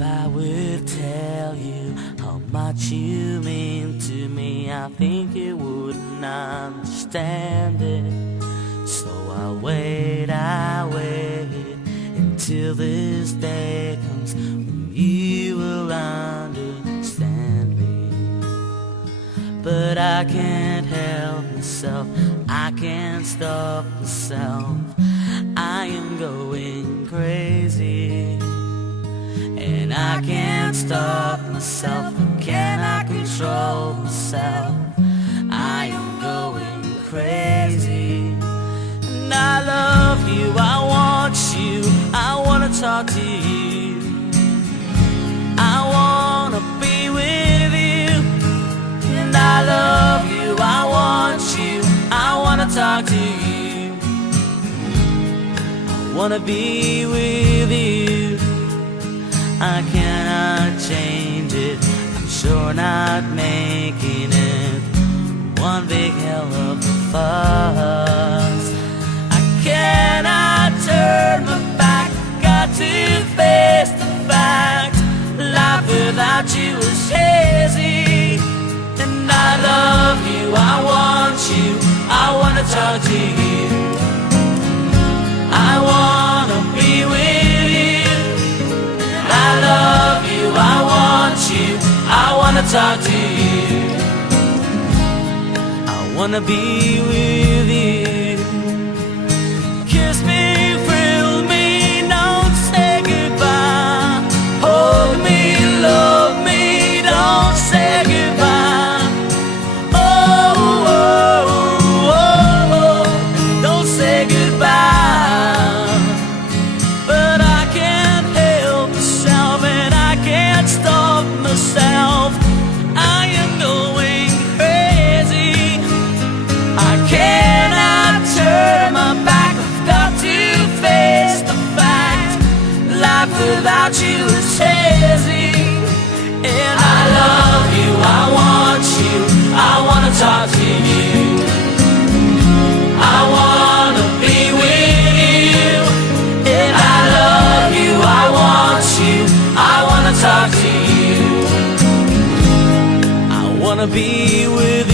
If I would tell you how much you mean to me, I think you wouldn't understand it. So I wait until this day comes when you will understand me. But I can't help myself, I can't stop myself, I am going crazy. And I can't stop myself, can I control myself? I am going crazy. And I love you, I want you, I wanna talk to you, I wanna be with you. And I love you, I want you, I wanna talk to you, I wanna be with you. I cannot change it, I'm sure not making it one big hell of a fuss. I cannot turn my back, got to face the fact, life without you is hazy. And I love you, I want you, I wanna talk to you, I wanna be with you. I love you, I want you, I wanna talk to you, I wanna be with you. Kiss me, thrill me, don't say goodbye. Hold me, love me, don't say goodbye. Oh, oh, oh, oh, don't say goodbye. But I can't help myself, and I can't stop myself, I am going crazy. I cannot turn my back, I've got to face the fact, life without you is hazy. And I love you, I want you, I wanna talk to you, I wanna be with you. And I love you, I want you, I wanna talk to you, I wanna be with you.